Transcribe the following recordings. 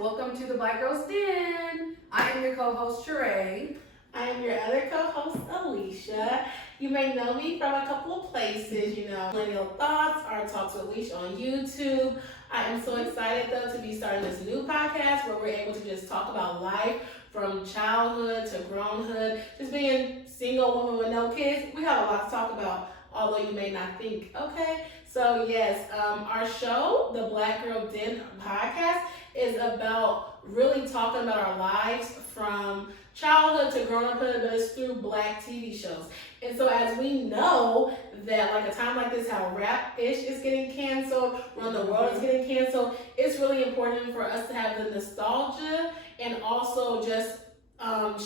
welcome to the Black Girls Den. I am your co-host, Sheree. I am your other co-host, Alieshia. You may know me from a couple of places, Millennial Thoughts, our Talks with Alieshia on YouTube. I am so excited, though, to be starting this new podcast where we're able to just talk about life from childhood to grownhood, just being single woman with no kids. We have a lot to talk about, although you may not think, okay? So yes, our show, the Black Girl Den podcast, is about really talking about our lives from childhood to grown-uphood, but it's through Black TV shows. And so as we know that like a time like this, how rap-ish is getting canceled, Run the World is getting canceled, it's really important for us to have the nostalgia and also just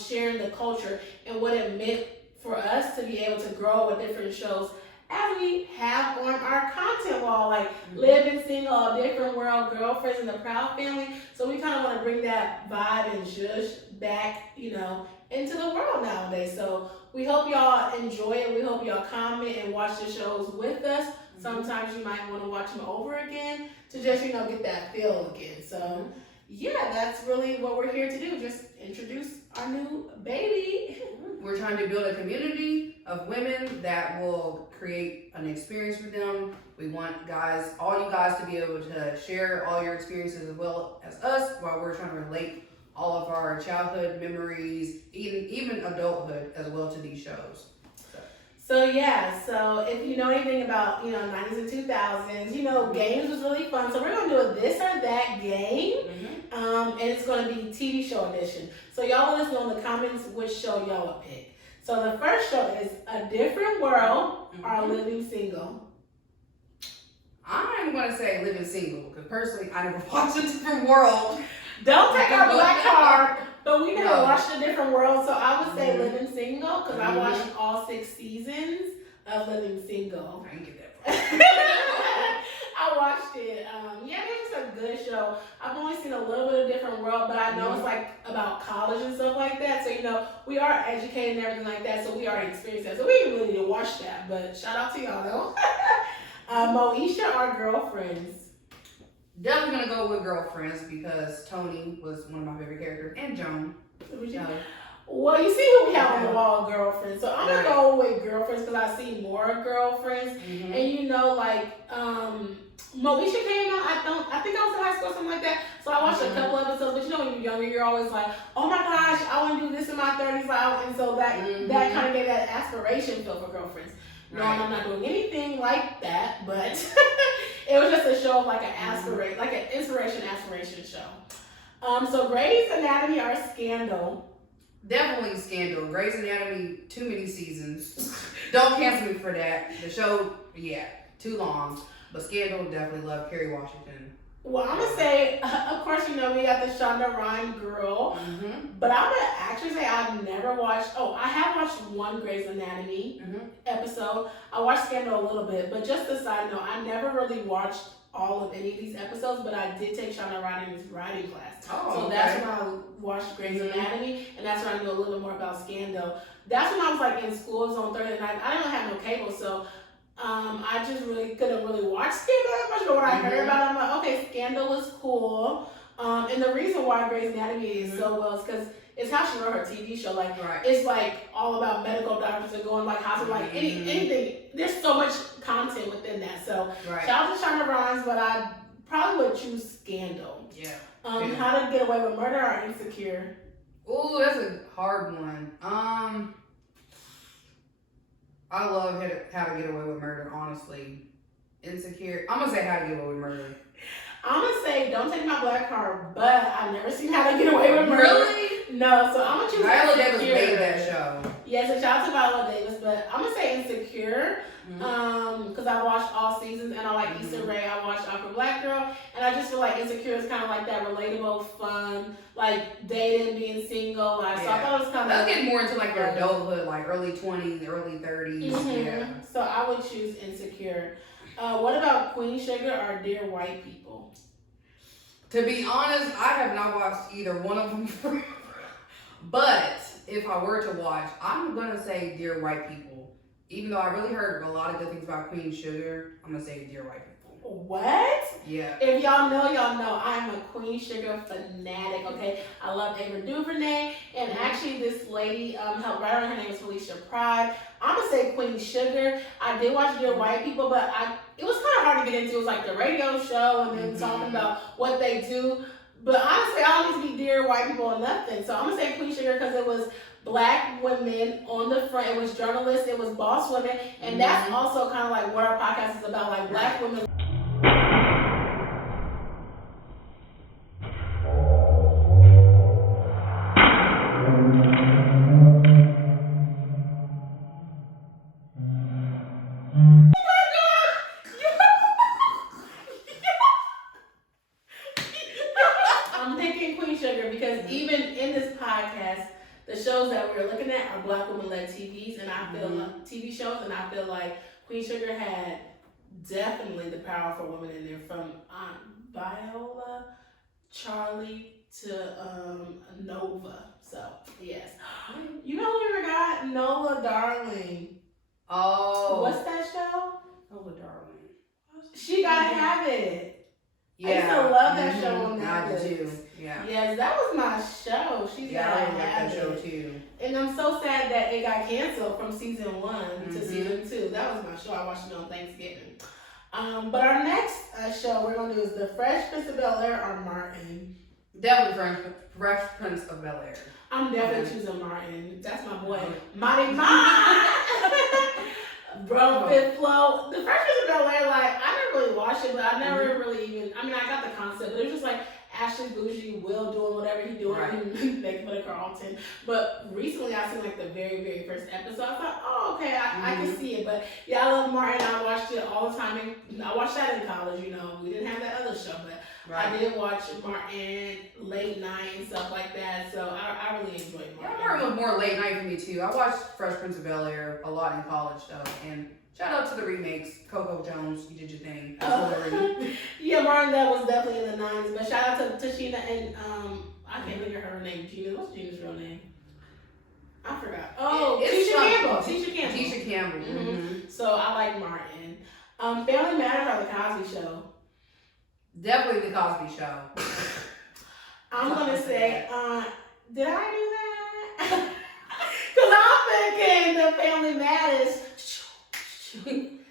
sharing the culture and what it meant for us to be able to grow with different shows as we have on our content wall, like Living Single, A Different World, Girlfriends, and the Proud Family. So we kind of want to bring that vibe and zhuzh back, into the world nowadays. So we hope y'all enjoy it. We hope y'all comment and watch the shows with us. Sometimes you might want to watch them over again to just, get that feel again. So yeah, that's really what we're here to do. Just introduce our new baby. We're trying to build a community of women that will create an experience for them. We want all you guys to be able to share all your experiences as well as us while we're trying to relate all of our childhood memories, even adulthood as well to these shows. So if you know anything about, 90s and 2000s, games was really fun. So we're going to do a this or that game, and it's going to be TV show edition. So y'all let us know in the comments which show y'all would pick. So the first show is A Different World or Living Single. I'm going to say Living Single, because personally, I never watched A Different World. Don't take our black card, but we never watched A Different World, so I would say Living Single, because I watched all 6 seasons of Living Single. I didn't get that part. I watched it. It was a good show. I've only seen a little bit of Different World, but I know it's like about college and stuff like that. So, we are educated and everything like that, so we already experienced that. So we didn't really need to watch that, but shout out to y'all though. Moesha or Girlfriends? Definitely gonna go with Girlfriends because Tony was one of my favorite characters, and Joan. Well, you see who we have on the wall, Girlfriends. So I'm gonna go with Girlfriends because I see more Girlfriends, and Moesha came out. I think I was in high school or something like that. So I watched a couple episodes. But when you're younger, you're always like, oh my gosh, I want to do this in my 30s, and so that kind of gave that aspiration feel for Girlfriends. No, I'm not doing anything like that, but it was just a show of like an inspiration show. So Grey's Anatomy or Scandal? Definitely Scandal. Grey's Anatomy, too many seasons. Don't cancel me for that. The show, too long. But Scandal, definitely love Kerry Washington. Well, I'm going to say, of course, we got the Shonda Rhimes girl. But I'm going to actually say I've never watched, I have watched one Grey's Anatomy episode. I watched Scandal a little bit, but just a side note, I never really watched all of any of these episodes, but I did take Shonda Rhimes' writing class. That's when I watched Grey's Anatomy, and that's when I knew a little bit more about Scandal. That's when I was like in school, it was on Thursday night. I didn't have no cable, so I just really couldn't really watch Scandal that much, but what I heard about it, I'm like, okay, Scandal is cool. And the reason why Grey's Anatomy is so well is because it's how she wrote her TV show. It's like all about medical doctors and going like hospital, anything. There's so much content within that. So shout out to Shonda Rhimes, but I probably would choose Scandal. How to Get Away with Murder or Insecure? Ooh, that's a hard one. I love How to Get Away with Murder, honestly. Insecure. I'm going to say How to Get Away with Murder. I'm going to say, don't take my black card, but I've never seen How to Get Away with Murder. Really? No, so I'm going to choose Viola Insecure. Davis made that show. Yeah, so shout out to Viola Davis, but I'm going to say Insecure because I watched all seasons and I like Issa Rae. I watched Aqua Black Girl, and I just feel like Insecure is kind of like that relatable, fun, like dating, being single. So I thought it was kind of... Let's get more into like your adulthood, like early 20s, early 30s. So I would choose Insecure. What about Queen Sugar or Dear White People? To be honest, I have not watched either one of them. But if I were to watch, I'm going to say Dear White People. Even though I really heard a lot of good things about Queen Sugar, I'm going to say Dear White People. What? Yeah. If y'all know, I'm a Queen Sugar fanatic, okay? I love Ava DuVernay, and actually this lady, helped write her name is Felicia Pride. I'm gonna say Queen Sugar. I did watch Dear White People, but it was kind of hard to get into. It was like the radio show and then talking about what they do. But honestly, I don't need to be Dear White People or nothing. So I'm gonna say Queen Sugar because it was Black women on the front. It was journalists. It was boss women, and that's also kind of like what our podcast is about, like Black women. I'm picking Queen Sugar because even in this podcast, the shows that we're looking at are Black women-led TVs, and I feel like TV shows, and I feel like Queen Sugar had definitely the powerful women in there, from Aunt Viola, Charlie to Nova. So yes, you know who we forgot? Nola Darling. Oh. What's that show? Nola Darling. She Gotta Have It. Yeah. I used to love that show on I Netflix. did too. Yeah. Yes, that was my show. She's Gotta I like Have that show It. too. And I'm so sad that it got canceled from season 1 to season 2. That was my show. I watched it on Thanksgiving. But our next show we're gonna do is The Fresh Prince of Bel-Air or Martin. Definitely Fresh Prince of Bel-Air. I'm definitely choosing Martin. That's my boy. Marty Martin. Bro, Fifth Flow. The Fresh Prince of Bel-Air, like, I never really watched it, but I never really even, I mean, I got the concept, but it was just like Ashley Bougie, Will doing whatever he doing, and making fun of Carlton. But recently I seen like the very, very first episode. I thought, oh, okay, I can see it. But yeah, I love Martin. I watched it all the time. And I watched that in college, you know. We didn't have that other show, but I did watch Martin late night and stuff like that. So I really enjoyed Martin. Yeah, Martin was more late night for me too. I watched Fresh Prince of Bel-Air a lot in college though, and shout out to the remakes. Coco Jones, you did your thing. Yeah, Martin, that was definitely in the 90s. But shout out to Tashina and I can't think of her name. Gina, what's Gina's real name? I forgot. Oh, Tisha Campbell. Tisha Campbell. So I like Martin. Family Matters or The Cosby Show? Definitely The Cosby Show. I'm gonna say, did I do that? Cause I'm thinking The Family Matters.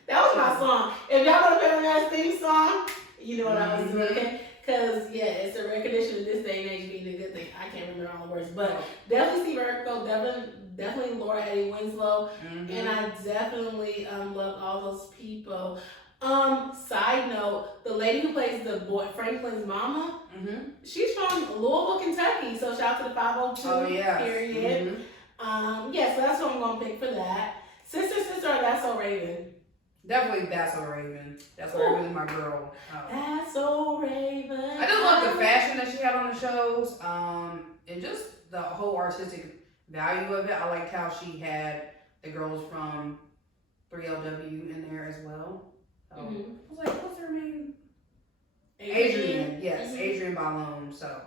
That was my song. If y'all know the Family Matters theme song, you know what I was doing. Cause yeah, it's a recognition of this day and age being a good thing. I can't remember all the words, but definitely Steve Urkel, definitely Laura Eddie Winslow, and I definitely loved all those people. Side note, the lady who plays the boy Franklin's mama, she's from Louisville, Kentucky. So shout out to the 502. Oh yeah. Period. Yeah, so that's what I'm gonna pick for that. Sister, or That's So Raven. Definitely That's So Raven. That's So Raven is my girl. That's So Raven. I just love the fashion that she had on the shows, and just the whole artistic value of it. I liked how she had the girls from 3LW in there as well. I was like, what's her name? Adrienne. Yes, Adrienne Balone. So.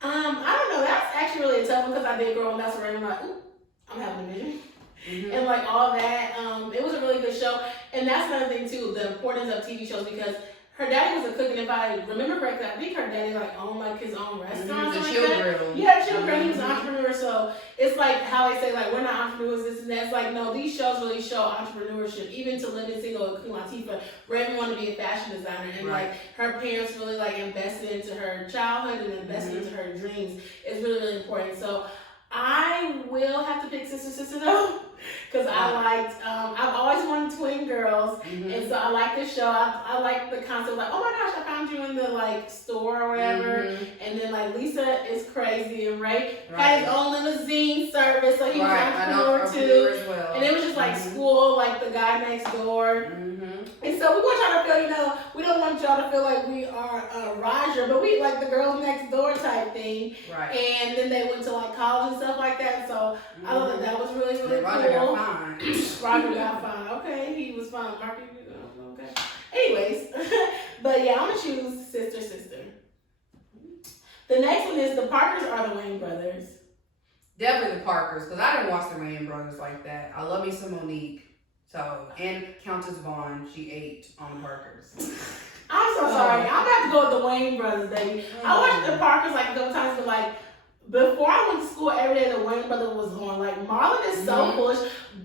I don't know. That's actually really a tough one because I did grow up. That's where I'm like, ooh, I'm having a vision. And like all that, it was a really good show. And that's another thing too, the importance of TV shows, because her daddy was a cook, and if I remember correctly, I think her daddy like owned like his own restaurant. The Chill Grill. Yeah, Chill Grill. He was an entrepreneur, so it's like how they say like we're not entrepreneurs, this and that. It's like no, these shows really show entrepreneurship. Even to Living Single with Queen Latifah, Raven wanted to be a fashion designer, and like her parents really like invested into her childhood and invested into her dreams. It's really, really important. So I will have to pick Sister though, because I liked, I've always wanted twin girls, and so I like the show. I like the concept, like, oh my gosh, I found you in the like store or whatever, and then like Lisa is crazy, and Ray had his own limousine service, so he was an entrepreneur too, as well. And it was just like school, like the guy next door. And so we want y'all to feel, you know, we don't want y'all to feel like we are Roger, but we like the girls next door type thing. And then they went to like college and stuff like that. So I thought that was really, really Roger cool. Got fine. Roger got fine. Okay, he was fine. Marky, okay. Anyways, but yeah, I'm gonna choose Sister. The next one is the Parkers or the Wayne brothers. Definitely the Parkers, because I didn't watch the Wayne brothers like that. I love me some Monique. So, and Countess Vaughn, she ate on the Parkers. I'm so sorry. I'm gonna have to go with the Wayne brothers, baby. I watched the Parkers like a couple times, but like before I went to school, every day the Wayne brother was on. Like Marlon is so foolish,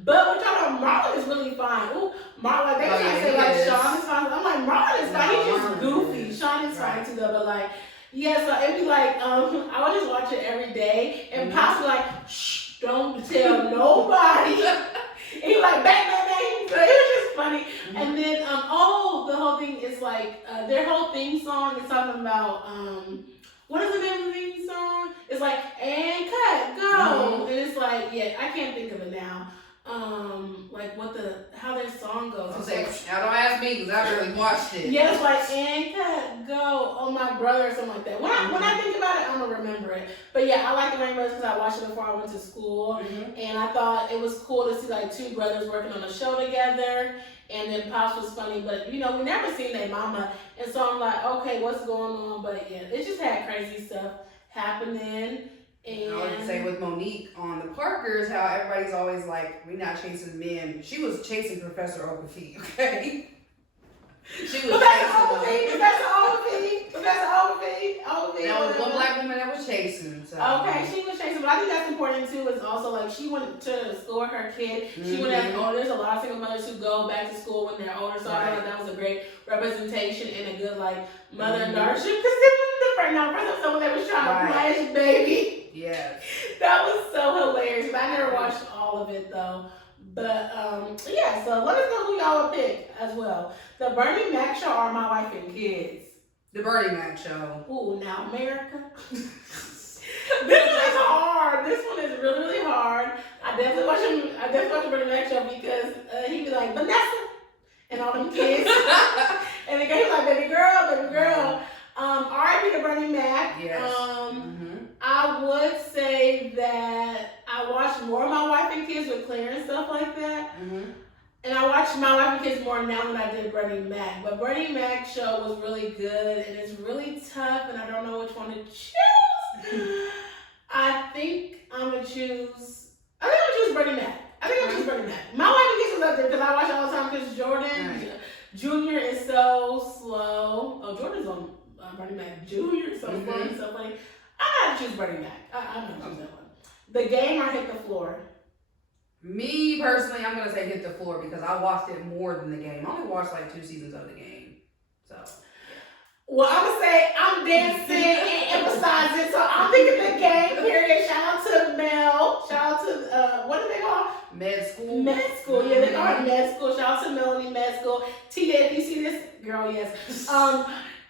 but what y'all know, Marlon is really fine. Ooh, Marlon, like they trying to say like Sean is fine. I'm like Marlon is fine. He's just goofy. Sean is fine too, though. But like, yeah, so it'd be like I would just watch it every day, and Pops would like, shh, don't tell nobody. And he like bang bang bang. So it was just funny. And then the whole thing is like their whole theme song is talking about what is the name of the theme song? It's like and cut go, and it's like I can't think of it now. Like how their song goes. Now don't ask me because I really watched it. Yeah, it's like and cut go. Oh my brother or something like that. When I think about it, I'm gonna remember it. But yeah, I like the Rain Brothers because I watched it before I went to school, and I thought it was cool to see like two brothers working on a show together. And then Pops was funny, but we never seen their mama, and so I'm like, okay, what's going on? But yeah, it just had crazy stuff happening. And I would say with Monique on the Parkers, how everybody's always like, we're not chasing men. She was chasing Professor Ogilvy, okay? She was That was one black woman that was chasing. So. Okay, she was chasing, but I think that's important too. Is also like she went to school with her kid. She went as older. There's a lot of single mothers who go back to school when they're older. So I feel like that was a great representation and a good like mother and daughtership. Because they were different. Now, first of someone that was trying to flash baby. Yes. That was so hilarious. But I never watched all of it though. But yeah, so let us know who y'all would pick as well. The Bernie Mac show or My Wife and Kids? The Bernie Mac show. Ooh, now America. This one is hard. This one is really, really hard. I definitely watch the Bernie Mac show because he'd be like, Vanessa, and all them kids. And the guy was like, baby girl. R.I.P. to Bernie Mac. Yes. I would say that I watched more of My Wife and Kids with Claire and stuff like that. And I watched My Wife and Kids more now than I did Bernie Mac. But Bernie Mac show was really good and it's really tough and I don't know which one to choose. I think I'm gonna choose Bernie Mac. My Wife and Kids was up there because I watch it all the time because Jordan Jr. is so slow. Oh, Jordan's on Bernie Mac Jr. So funny. I gotta choose Bernie Mac. I'm gonna choose that one. The Game or Hit the Floor? Me personally, I'm gonna say Hit the Floor because I watched it more than The Game. I only watched like 2 seasons of The Game. So. Well, I'm gonna say I'm dancing and emphasizing. So I'm thinking The Game. Period. Shout out to Mel. Shout out to what do they call? Med School. Yeah, they call it Med School. Shout out to Melanie Med School. Tia, if you see this, girl, yes.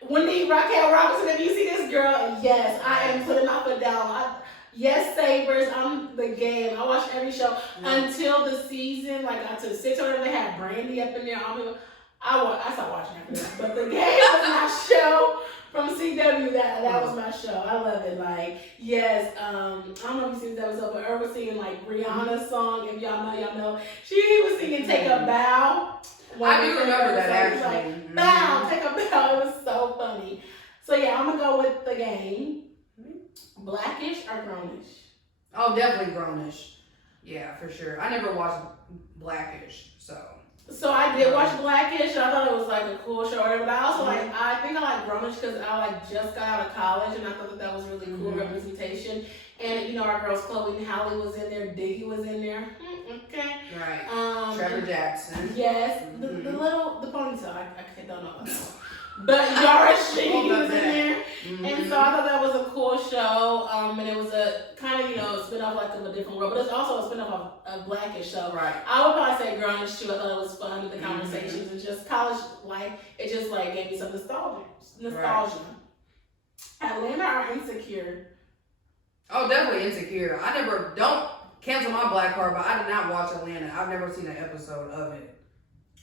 Wendy Raquel Robinson, if you see this, girl, yes, I am putting my foot down. Yes, Sabers, I'm The Game. I watched every show until the season, like got to 6 or whatever. They had Brandy up in there. I stopped watching after that. But The Game was my show from CW. That was my show. I love it. Like, yes, I don't know if you see that was up, but Earl was singing like Rihanna's song. If y'all know. She was singing Take a Bow. I do remember that actually. Like, bow, take a bow. It was so funny. So yeah, I'm gonna go with The Game. Blackish or Grownish? Oh, definitely Grownish. Yeah, for sure. I never watched Blackish, so. So I did watch Blackish. I thought it was like a cool show, but I also I think I like Grownish because I just got out of college and I thought that was really cool representation. And our girls Chloe and Halle was in there, Diggy was in there. Okay. Right. Trevor Jackson. Yes. The ponytail. I don't know about that one. But Yara Sheen was in there. And so I thought that was a cool show. And it was a kind of, spin-off like of a different world. But it's also a spin-off of a Blackish show. Right. I would probably say Grownish too. I thought it was fun with the conversations and just college life. It just like gave me some nostalgia. Right. Atlanta or Insecure? Oh, definitely Insecure. Don't cancel my black card, but I did not watch Atlanta. I've never seen an episode of it.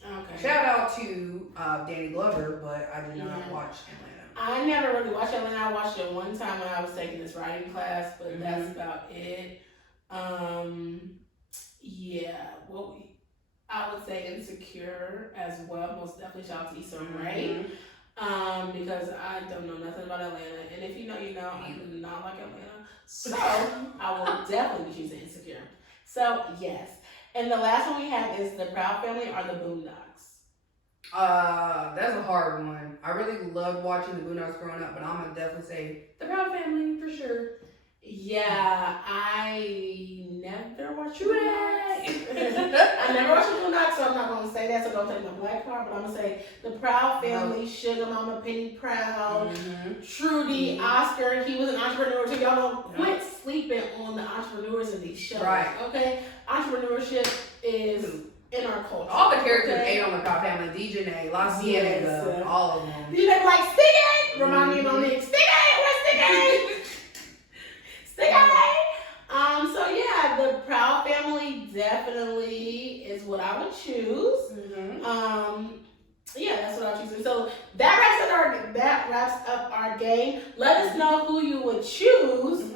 Okay. Shout out to Danny Glover, but I did not watch Atlanta. I never really watched Atlanta. I watched it one time when I was taking this writing class, but that's about it. I would say Insecure as well. Most definitely shout out to Issa Rae. Because I don't know nothing about Atlanta. And if you know, I do not like Atlanta. So I will definitely be choosing Insecure. So yes. And the last one we have is the Proud Family or the Boondocks. That's a hard one. I really loved watching the Boondocks growing up, but I'm gonna definitely say the Proud Family for sure. Yeah, I never watched True Boondocks. I never watched Boondocks, so I'm not gonna say that. So don't take my black card, but I'm gonna say the Proud Family, Sugar Mama, Penny Proud, Trudy, Oscar. He was an entrepreneur too. Y'all don't quit sleeping on the entrepreneurs in these shows. Right. Okay, entrepreneurship is in our culture. All the characters ate on the Proud Family. DJ, La Cienega, all of them. DJ like Stick remind me of my name. Stick where's Stick Stick So yeah, the Proud Family definitely is what I would choose. Yeah, that's what I would choose. So that wraps up our game. Let us know who you would choose.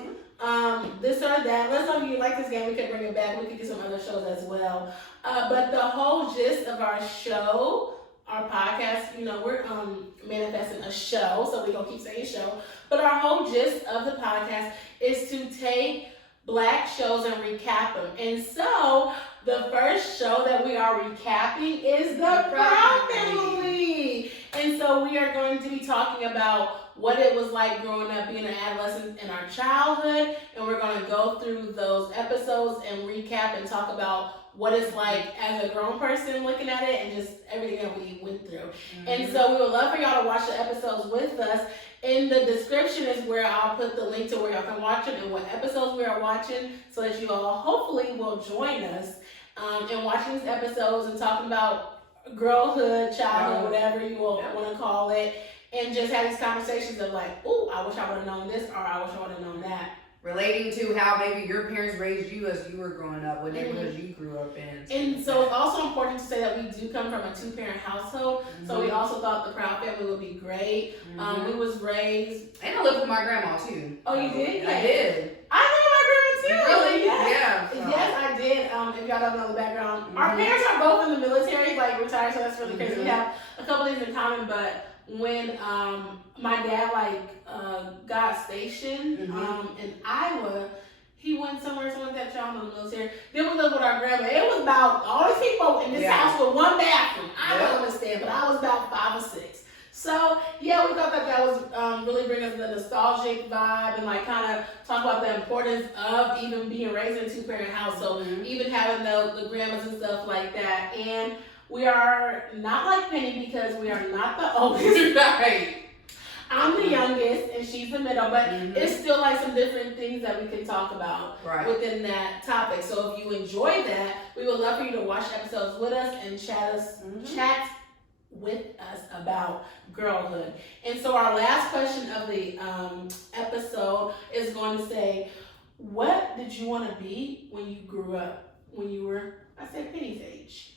This or that. Let us know if you like this game. We can bring it back. We can do some other shows as well. But the whole gist of our show, our podcast, we're manifesting a show, so we're gonna keep saying show. But our whole gist of the podcast is to take Black shows and recap them. And so the first show that we are recapping is the Proud Family. And so we are going to be talking about what it was like growing up, being an adolescent in our childhood. And we're going to go through those episodes and recap and talk about what it's like as a grown person looking at it and just everything that we went through. And so we would love for y'all to watch the episodes with us. In the description is where I'll put the link to where y'all can watch it and what episodes we are watching, so that you all hopefully will join us in watching these episodes and talking about girlhood, childhood, whatever you want to call it, and just have these conversations of like, oh, I wish I would have known this, or I wish I would have known that. Relating to how maybe your parents raised you as you were growing up, what neighborhoods you grew up in. And so it's also important to say that we do come from a 2-parent household, so we also thought the Proud Family would be great. We was raised... And I lived with my grandma too. Oh, you did? Yeah. I did. I lived with my grandma too. Really? Yes. Yeah. Yes, I did. If y'all don't know the background. Our parents are both in the military, like retired, so that's really crazy. We have a couple things in common, but when my dad got stationed in Iowa, he went somewhere that y'all know the military. Then we lived with our grandma. It was about all these people in this house with one bathroom. I don't understand, but I was about 5 or 6. So yeah, we thought that was really bring us the nostalgic vibe and like kind of talk about the importance of even being raised in a 2-parent house. So even having the grandmas and stuff like that. And we are not like Penny because we are not the oldest. Right. I'm the youngest and she's the middle, but it's still like some different things that we can talk about within that topic. So if you enjoy that, we would love for you to watch episodes with us and chat with us about girlhood. And so our last question of the episode is going to say, what did you want to be when you grew up? When you were, I said Penny's age.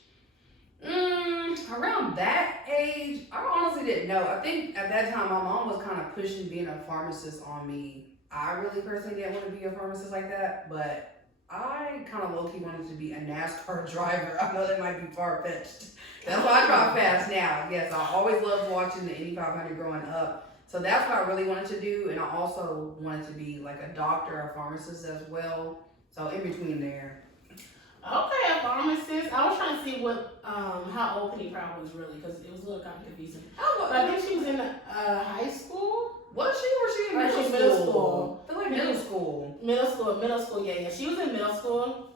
Around that age, I honestly didn't know. I think at that time my mom was kind of pushing being a pharmacist on me. I really personally didn't want to be a pharmacist like that, but I kind of low-key wanted to be a NASCAR driver. I know that might be far-fetched. That's why I drive fast now. Yes, I always loved watching the Indy 500 growing up. So that's what I really wanted to do, and I also wanted to be like a doctor or pharmacist as well. So in between there. Okay, a pharmacist. I was trying to see what how old Penny Proud was really, because it was a little kind of confusing. But I think she was in high school. Was she, or was she in middle school? I feel like middle school. Middle school, yeah. She was in middle school.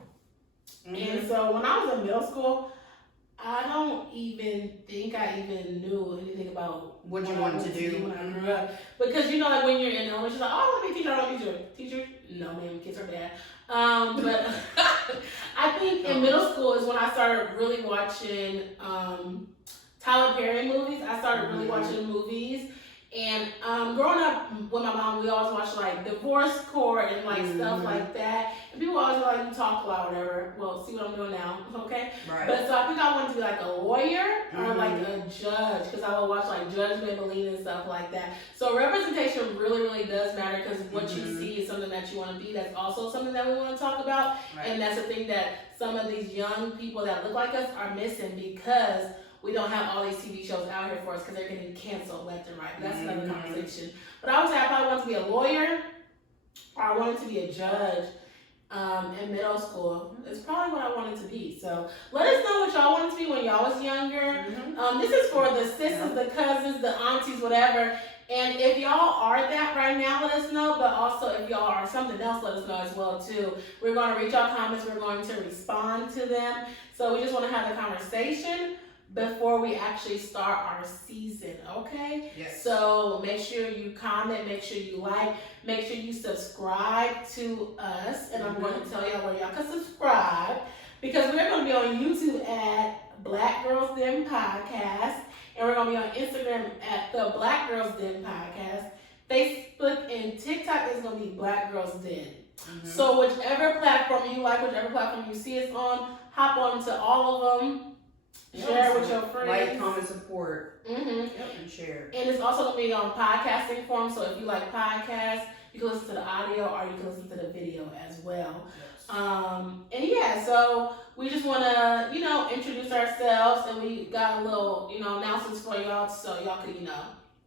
And so when I was in middle school, I don't even think I even knew anything about what you wanted to do when I grew up. Because like when you're in elementary, like, oh, I want to be a teacher, I want to be a teacher. No, man, kids are bad. But I think in middle school is when I started really watching Tyler Perry movies. I started really watching movies. And growing up with my mom, we always watched like Divorce Court and like stuff like that. And people always were like, you talk a lot, whatever. Well, see what I'm doing now, okay? Right. But so I think I wanted to be like a lawyer or like a judge, because I would watch like Judge Maybelline and stuff like that. So representation really, really does matter, because what you see is something that you want to be. That's also something that we want to talk about. Right. And that's the thing that some of these young people that look like us are missing, because we don't have all these TV shows out here for us because they're getting canceled left and right. But that's another conversation. But I would say I probably wanted to be a lawyer, or I wanted to be a judge. in middle school. It's probably what I wanted to be. So let us know what y'all wanted to be when y'all was younger. This is for the sisters, the cousins, the aunties, whatever. And if y'all are that right now, let us know. But also if y'all are something else, let us know as well too. We're going to read y'all comments. We're going to respond to them. So we just want to have a conversation before we actually start our season, okay? Yes. So make sure you comment, make sure you like, make sure you subscribe to us. And I'm going to tell y'all where y'all can subscribe, because we're going to be on YouTube at Black Girls Den Podcast, and we're going to be on Instagram at the Black Girls Den Podcast. Facebook and TikTok is going to be Black Girls Den. So whichever platform you like, whichever platform you see us on, hop on to all of them. Share with your friends. Like, comment, support. And share. And it's also going to be on podcasting form. So if you like podcasts, you can listen to the audio or you can listen to the video as well. And yeah, so we just want to, introduce ourselves, and we got a little, announcements for y'all so y'all can,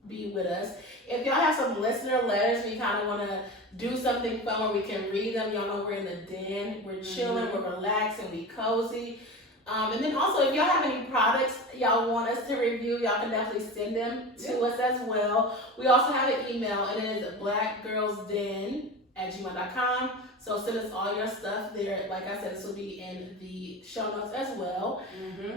be with us. If y'all have some listener letters, we kind of want to do something fun where we can read them. Y'all know we're in the den. We're chilling, we're relaxing, we cozy. And then also, if y'all have any products y'all want us to review, y'all can definitely send them to us as well. We also have an email, and it is blackgirlsden@gmail.com. So send us all your stuff there. Like I said, this will be in the show notes as well.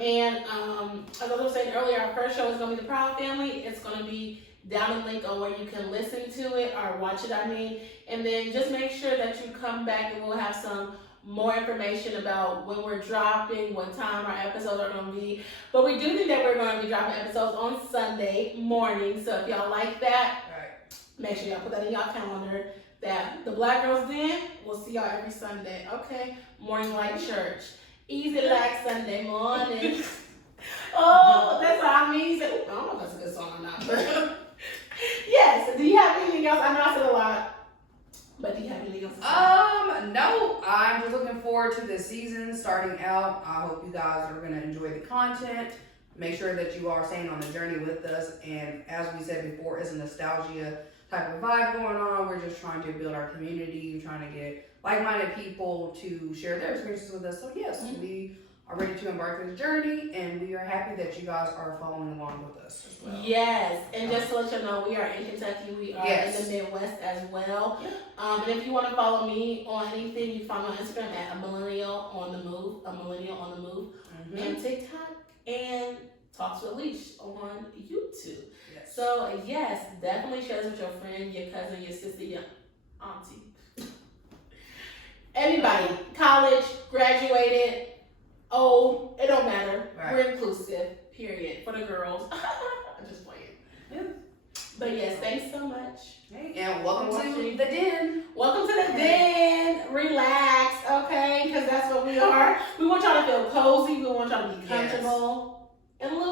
And as I was saying earlier, our first show is going to be The Proud Family. It's going to be down the link on where you can listen to it or watch it, And then just make sure that you come back, and we'll have some more information about when we're dropping, what time our episodes are going to be. But we do think that we're going to be dropping episodes on Sunday morning. So if y'all like that, make sure y'all put that in y'all calendar, that the Black Girls Den, we'll see y'all every Sunday. Okay? Morning Light Church. Easy like Sunday morning. Oh, that's what I mean. I don't know if that's a good song or not. But yes. Do you have anything else? I know I said a lot. But do you have anything else to say? No. I'm just looking forward to the season starting out. I hope you guys are going to enjoy the content. Make sure that you are staying on the journey with us. And as we said before, it's a nostalgia type of vibe going on. We're just trying to build our community, trying to get like-minded people to share their experiences with us. So yes, we are ready to embark on this journey, and we are happy that you guys are following along with us as well. Yes, and just to let you know, we are in Kentucky. We are in the Midwest as well. And if you want to follow me on anything, you find me on Instagram at a millennial on the move, and TikTok, and Talks with Leash on YouTube. So yes, definitely share this with your friend, your cousin, your sister, your auntie, anybody, college, graduated, old, it don't matter. We're inclusive, period, for the girls. I'm just playing. But yes, thanks so much. And welcome to the den. Welcome to the den. Relax, okay? Because that's what we are. We want y'all to feel cozy. We want y'all to be comfortable and a little